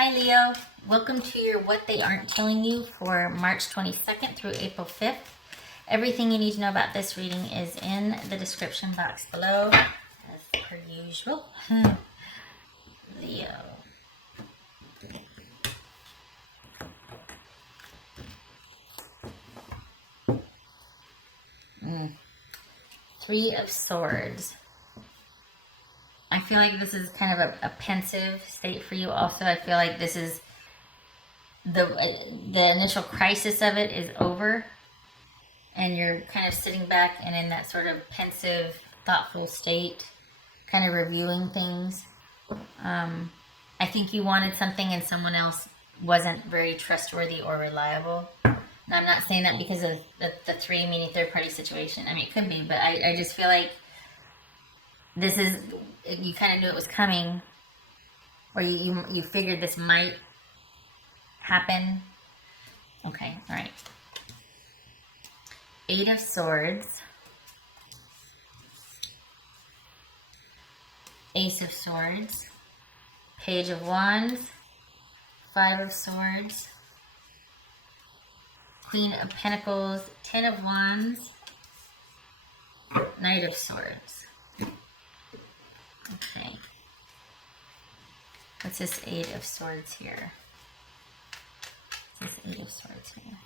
Hi Leo, welcome to your What They Aren't Telling You for March 22nd through April 5th. Everything you need to know about this reading is in the description box below, as per usual. Leo. Three of Swords. I feel like this is kind of a pensive state for you also. I feel like this is the initial crisis of it is over, and you're kind of sitting back and in that sort of pensive, thoughtful state, kind of reviewing things. I think you wanted something and someone else wasn't very trustworthy or reliable. And I'm not saying that because of the three, meaning third party situation. I mean, it could be, but I just feel like this is, you kind of knew it was coming, or you figured this might happen. Okay, all right. Eight of Swords, Ace of Swords, Page of Wands, Five of Swords, Queen of Pentacles, Ten of Wands, Knight of Swords. Okay. What's this Eight of Swords here? What's this Eight of Swords here?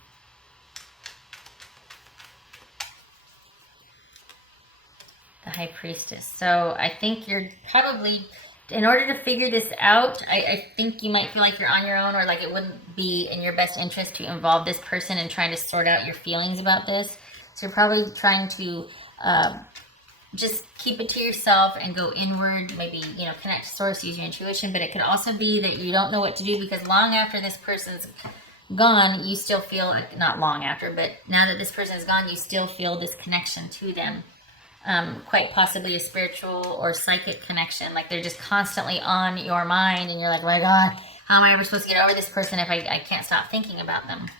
The High Priestess. So I think you're probably, in order to figure this out, I think you might feel like you're on your own, or like it wouldn't be in your best interest to involve this person in trying to sort out your feelings about this. So you're probably trying to just keep it to yourself and go inward, maybe, connect to source, use your intuition. But it could also be that you don't know what to do, because long after this person's gone, you still feel like, not long after, but now that this person is gone, you still feel this connection to them. Quite possibly a spiritual or psychic connection. Like they're just constantly on your mind, and you're like, oh my God, how am I ever supposed to get over this person if I can't stop thinking about them?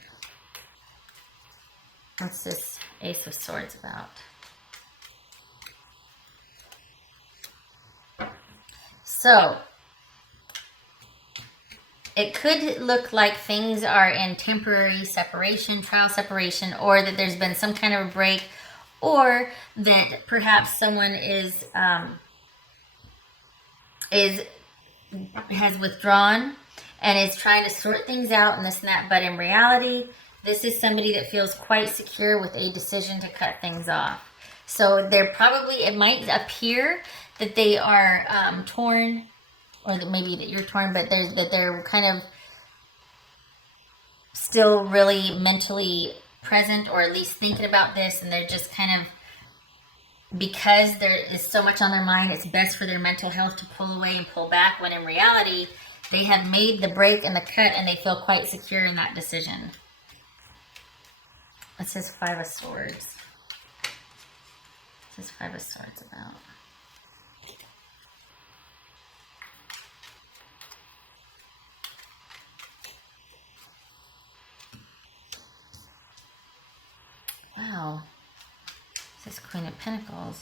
What's this Ace of Swords about? So, it could look like things are in temporary separation, trial separation, or that there's been some kind of a break, or that perhaps someone has withdrawn and is trying to sort things out and this and that. But in reality, this is somebody that feels quite secure with a decision to cut things off. So they're probably, it might appear that they are torn, or that maybe that you're torn, but they're kind of still really mentally present, or at least thinking about this, and they're just kind of, because there is so much on their mind, it's best for their mental health to pull away and pull back, when in reality they have made the break and the cut, and they feel quite secure in that decision. What's this Five of Swords? What's this Five of Swords about? Wow. This is Queen of Pentacles.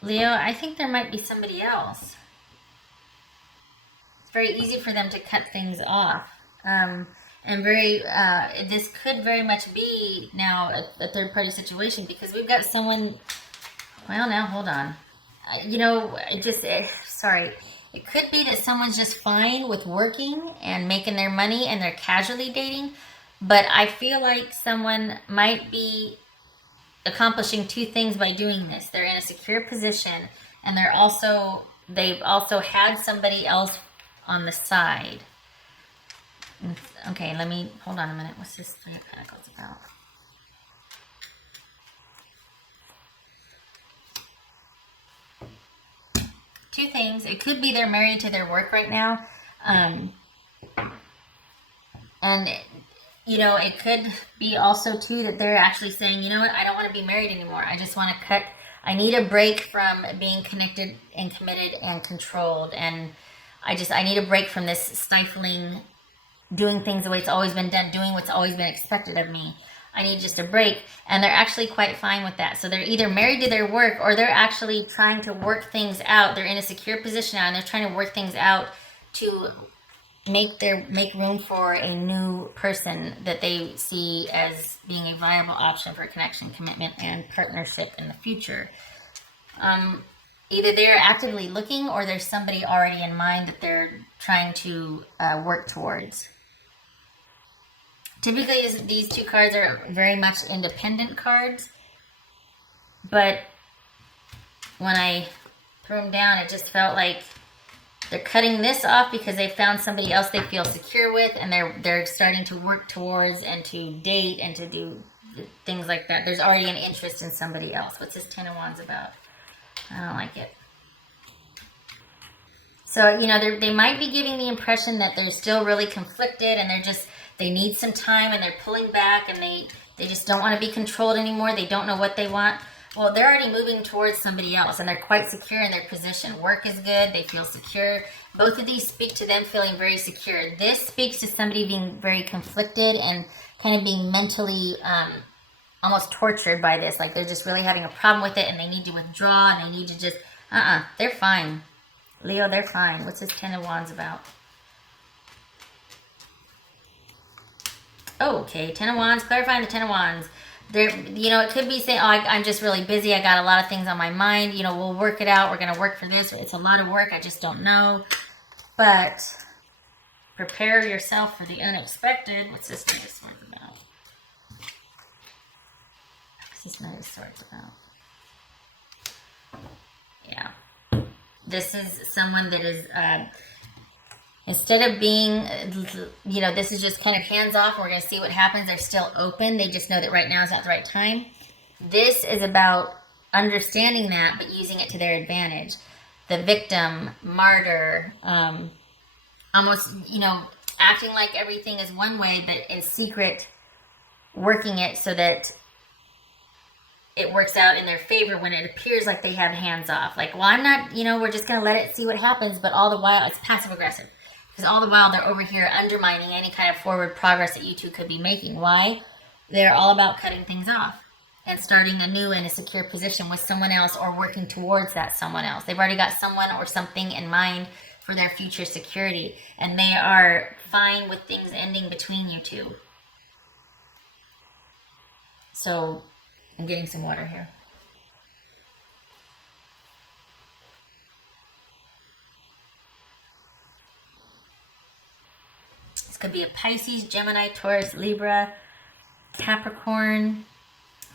Leo, I think there might be somebody else. It's very easy for them to cut things off. And this could very much be now a third-party situation, because we've got someone, well, now, hold on. Sorry. It could be that someone's just fine with working and making their money, and they're casually dating. But I feel like someone might be accomplishing two things by doing this. They're in a secure position, and they've also had somebody else on the side. Okay, hold on a minute. What's this Three of Pentacles about? Two things. It could be they're married to their work right now. And, it could be also, too, that they're actually saying, you know what, I don't want to be married anymore. I just want to I need a break from being connected and committed and controlled. And I need a break from this stifling, doing things the way it's always been done, doing what's always been expected of me. I need just a break. And they're actually quite fine with that. So they're either married to their work, or they're actually trying to work things out. They're in a secure position now, and they're trying to work things out to make room for a new person that they see as being a viable option for connection, commitment, and partnership in the future. Either they're actively looking, or there's somebody already in mind that they're trying to work towards. Typically, these two cards are very much independent cards, but when I threw them down, it just felt like they're cutting this off because they found somebody else they feel secure with, and they're starting to work towards and to date and to do things like that. There's already an interest in somebody else. What's this Ten of Wands about? I don't like it. So, they might be giving the impression that they're still really conflicted, and they need some time, and they're pulling back, and they just don't want to be controlled anymore. They don't know what they want. Well, they're already moving towards somebody else, and they're quite secure in their position. Work is good. They feel secure. Both of these speak to them feeling very secure. This speaks to somebody being very conflicted and kind of being mentally almost tortured by this. Like, they're just really having a problem with it, and they need to withdraw, and they need to just, they're fine. Leo, they're fine. What's this Ten of Wands about? Oh, okay. Ten of Wands, clarifying the Ten of Wands. There, it could be saying, I'm just really busy. I got a lot of things on my mind. We'll work it out. We're going to work for this. It's a lot of work. I just don't know. But prepare yourself for the unexpected. What's this Knight of Swords about? What's this Knight of Swords about? Yeah. This is someone that is, instead of being, this is just kind of hands off. We're going to see what happens. They're still open. They just know that right now is not the right time. This is about understanding that, but using it to their advantage. The victim, martyr, almost, acting like everything is one way, but in secret, working it so that it works out in their favor when it appears like they have hands off. Like, well, I'm not, we're just going to let it see what happens, but all the while, it's passive aggressive. Because all the while, they're over here undermining any kind of forward progress that you two could be making. Why? They're all about cutting things off and starting anew in a secure position with someone else, or working towards that someone else. They've already got someone or something in mind for their future security, and they are fine with things ending between you two. So, I'm getting some water here. This could be a Pisces, Gemini, Taurus, Libra, Capricorn.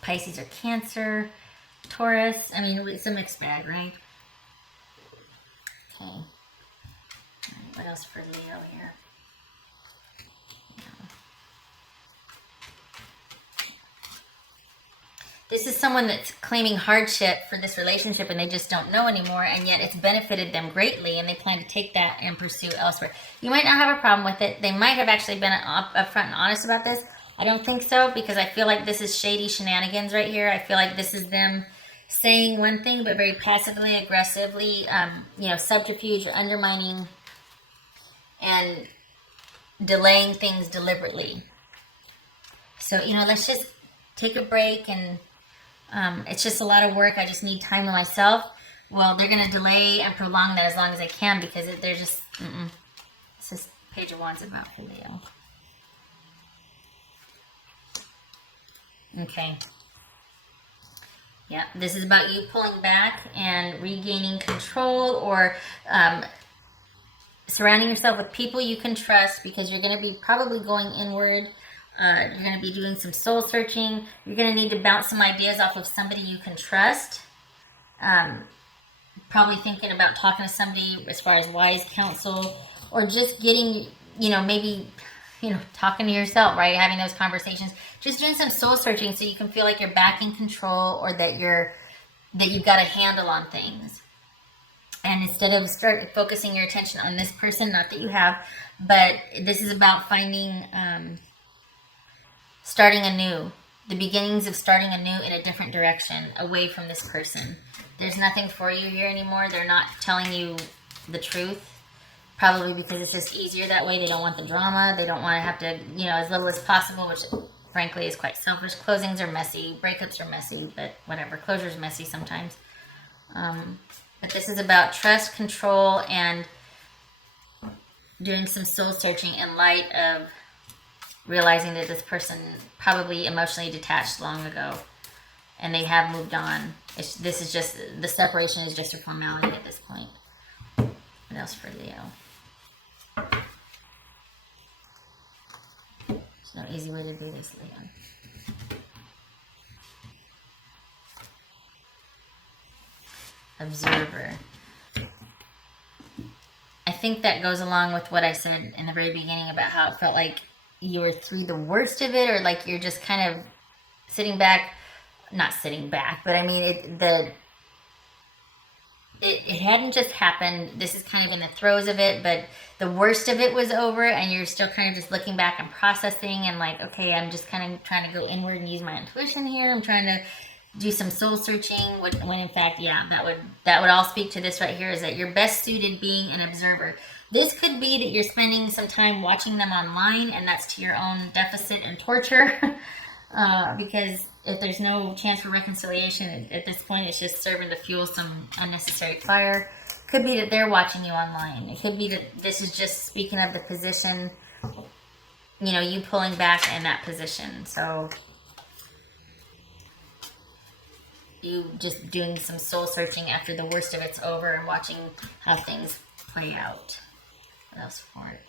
Pisces or Cancer, Taurus. I mean, it's a mixed bag, right? Okay. All right, what else for Leo here? This is someone that's claiming hardship for this relationship, and they just don't know anymore, and yet it's benefited them greatly, and they plan to take that and pursue elsewhere. You might not have a problem with it. They might have actually been upfront and honest about this. I don't think so, because I feel like this is shady shenanigans right here. I feel like this is them saying one thing, but very passively, aggressively, subterfuge, or undermining, and delaying things deliberately. So, let's just take a break, and it's just a lot of work. I just need time to myself. Well, they're going to delay and prolong that as long as they can, because they're just, This is Page of Wands about for Leo. Okay. Yeah, this is about you pulling back and regaining control, or surrounding yourself with people you can trust, because you're going to be probably going inward. You're going to be doing some soul searching. You're going to need to bounce some ideas off of somebody you can trust. Probably thinking about talking to somebody as far as wise counsel, or just getting, maybe, talking to yourself, right? Having those conversations. Just doing some soul searching so you can feel like you're back in control, or that you've got a handle on things. And instead of focusing your attention on this person, not that you have, but this is about finding, starting anew, the beginnings of starting anew in a different direction, away from this person. There's nothing for you here anymore. They're not telling you the truth, probably because it's just easier that way. They don't want the drama. They don't want to have to, as little as possible, which frankly, is quite selfish. Closings are messy, breakups are messy, but whatever. Closure's messy sometimes. But this is about trust, control, and doing some soul searching in light of realizing that this person probably emotionally detached long ago and they have moved on. This is just, the separation is just a formality at this point. What else for Leo? There's no easy way to do this, Leo. Observer. I think that goes along with what I said in the very beginning about how it felt like you were through the worst of it, or like you're just kind of sitting back, not sitting back, but I mean, it hadn't just happened. This is kind of in the throes of it, but the worst of it was over, and you're still kind of just looking back and processing and like, okay, I'm just kind of trying to go inward and use my intuition here. I'm trying to do some soul searching, when in fact, yeah, that would all speak to this right here, is that you're best suited being an observer. This could be that you're spending some time watching them online, and that's to your own deficit and torture. Because if there's no chance for reconciliation at this point, it's just serving to fuel some unnecessary fire. Could be that they're watching you online. It could be that this is just speaking of the position, you know, you pulling back in that position. So you just doing some soul searching after the worst of it's over and watching how things play out. What else for it?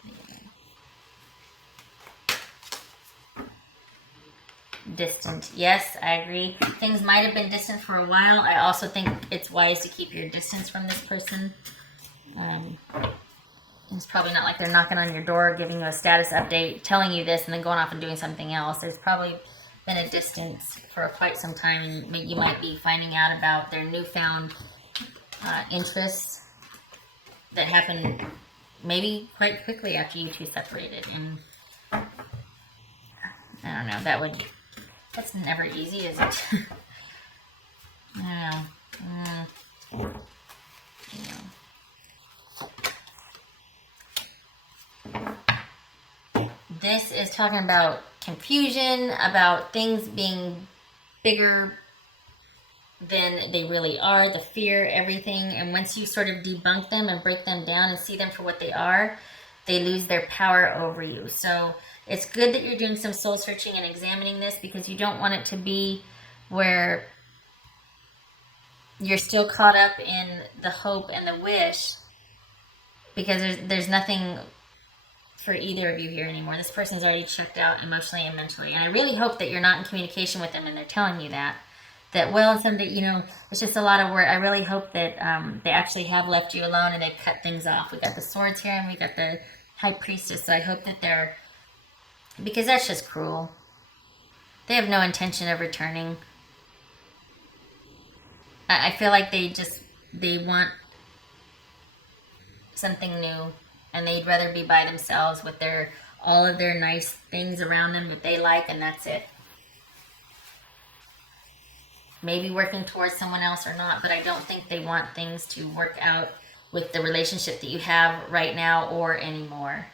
Distant. Yes, I agree. Things might have been distant for a while. I also think it's wise to keep your distance from this person. It's probably not like they're knocking on your door, giving you a status update, telling you this, and then going off and doing something else. There's probably been a distance for quite some time, and you might be finding out about their newfound interests that happened maybe quite quickly after you two separated. And I don't know, that's never easy, is it? I don't know. This is talking about confusion, about things being bigger than they really are, the fear, everything. And once you sort of debunk them and break them down and see them for what they are, they lose their power over you. So it's good that you're doing some soul searching and examining this, because you don't want it to be where you're still caught up in the hope and the wish, because there's nothing for either of you here anymore. This person's already checked out emotionally and mentally. And I really hope that you're not in communication with them and they're telling you that well, someday, you know, it's just a lot of work. I really hope that they actually have left you alone and they've cut things off. We got the swords here and we got the high priestess. So I hope that they're, because that's just cruel. They have no intention of returning. I feel like they want something new, and they'd rather be by themselves with all of their nice things around them that they like, and that's it. Maybe working towards someone else or not, but I don't think they want things to work out with the relationship that you have right now or anymore.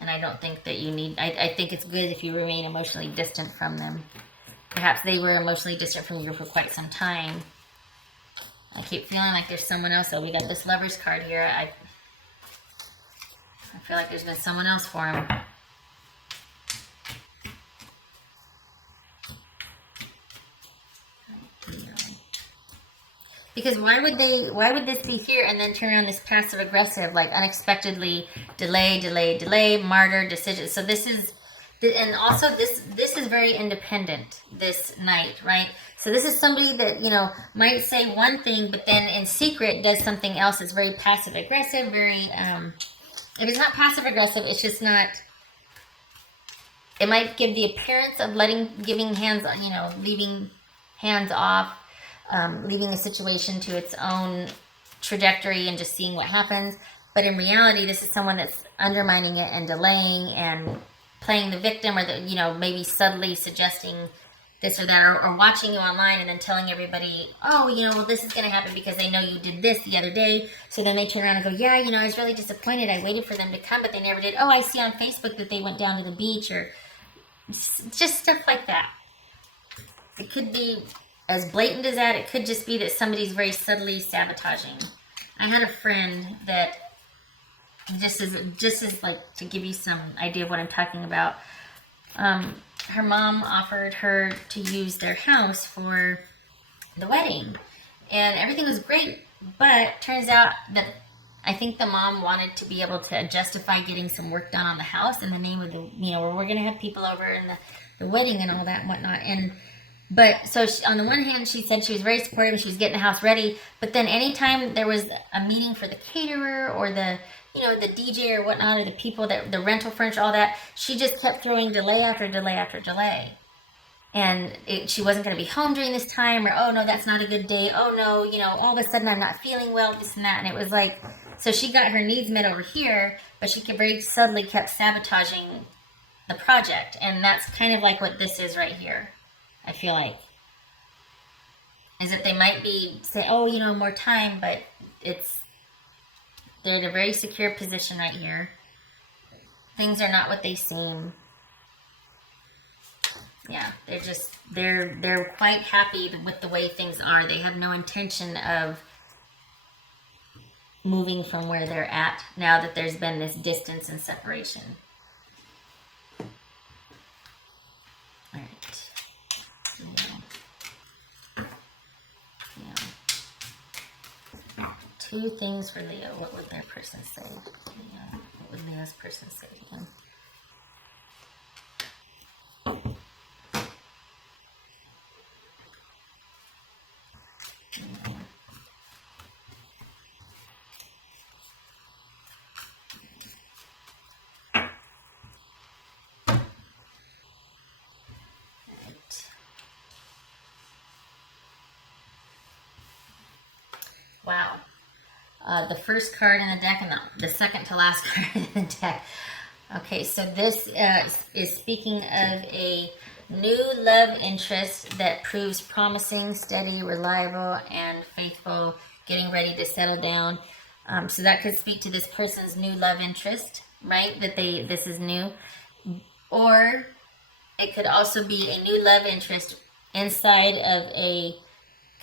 And I don't think that you need, I think it's good if you remain emotionally distant from them. Perhaps they were emotionally distant from you for quite some time. I keep feeling like there's someone else. Oh, we got this Lover's card here. I feel like there's been someone else for him. Because why would this be here and then turn on this passive aggressive, like unexpectedly delay, martyr, decision. So this is, and also this is very independent, this knight, right? So this is somebody that, you know, might say one thing, but then in secret does something else. It's very passive aggressive, very, if it's not passive aggressive, it's just not, it might give the appearance of giving hands, you know, leaving hands off, leaving a situation to its own trajectory and just seeing what happens. But in reality, this is someone that's undermining it and delaying and playing the victim, or you know, maybe subtly suggesting this or that, or watching you online and then telling everybody, oh, you know, well, this is going to happen because they know you did this the other day. So then they turn around and go, yeah, you know, I was really disappointed. I waited for them to come, but they never did. Oh, I see on Facebook that they went down to the beach, or Just stuff like that. It could be as blatant as that. It could just be that somebody's very subtly sabotaging. I had a friend that just as like to give you some idea of what I'm talking about. Her mom offered her to use their house for the wedding, and everything was great. But turns out that I think the mom wanted to be able to justify getting some work done on the house in the name of the, where we're going to have people over and the wedding and all that and whatnot. But so she, on the one hand, she said she was very supportive and she was getting the house ready. But then anytime there was a meeting for the caterer or the DJ or whatnot, or the people that the rental furniture, all that, she just kept throwing delay after delay after delay. And she wasn't going to be home during this time, or, oh no, that's not a good day. Oh no, all of a sudden I'm not feeling well, this and that. And it was like, so she got her needs met over here, but she very subtly kept sabotaging the project. And that's kind of like what this is right here. I feel like, is that they might be say, oh, more time, but they're in a very secure position right here. Things are not what they seem. Yeah, they're quite happy with the way things are. They have no intention of moving from where they're at now that there's been this distance and separation. All right. Two things for Leo. What would their person say? Leo. What would Leo's person say to him? Wow. The first card in the deck and the second to last card in the deck. Okay, so this is speaking of a new love interest that proves promising, steady, reliable, and faithful, getting ready to settle down. So that could speak to this person's new love interest, right? That this is new. Or it could also be a new love interest inside of a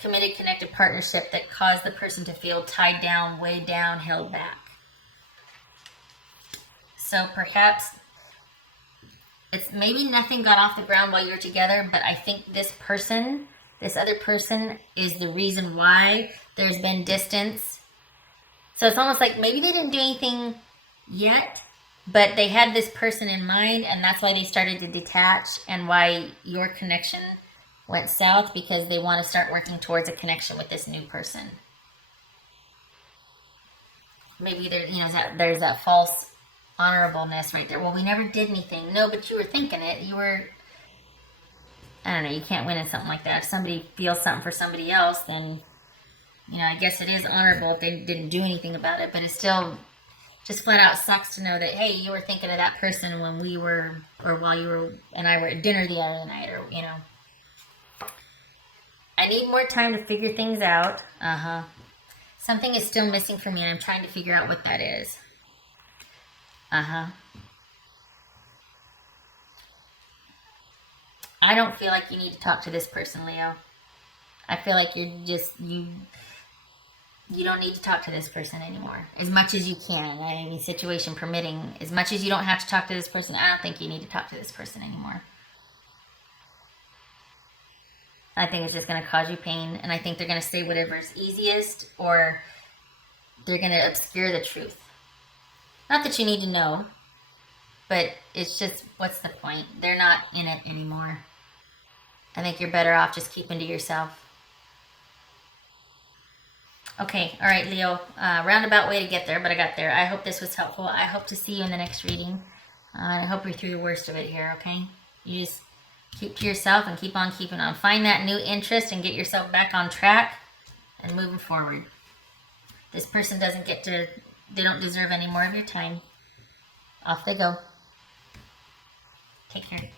committed, connected partnership that caused the person to feel tied down, weighed down, held back. So perhaps it's maybe nothing got off the ground while you were together, but I think this other person, is the reason why there's been distance. So it's almost like maybe they didn't do anything yet, but they had this person in mind, and that's why they started to detach, and why your connection went south, because they want to start working towards a connection with this new person. Maybe there's that false honorableness right there. Well, we never did anything. No, but you were thinking it. You were, I don't know, you can't win in something like that. If somebody feels something for somebody else, then, I guess it is honorable if they didn't do anything about it, but it still just flat out sucks to know that, hey, you were thinking of that person when we were, or while you were and I were at dinner the other night, or, I need more time to figure things out. Something is still missing for me, and I'm trying to figure out what that is. I don't feel like you need to talk to this person, Leo. I feel like you don't need to talk to this person anymore. As much as you can. I mean, situation permitting. As much as you don't have to talk to this person, I don't think you need to talk to this person anymore. I think it's just going to cause you pain, and I think they're going to say whatever's easiest, or they're going to obscure the truth. Not that you need to know, but it's just, what's the point? They're not in it anymore. I think you're better off just keeping to yourself. Okay, all right, Leo. Roundabout way to get there, but I got there. I hope this was helpful. I hope to see you in the next reading. I hope you're through the worst of it here, okay? You just keep to yourself and keep on keeping on. Find that new interest and get yourself back on track and moving forward. This person they don't deserve any more of your time. Off they go. Take care.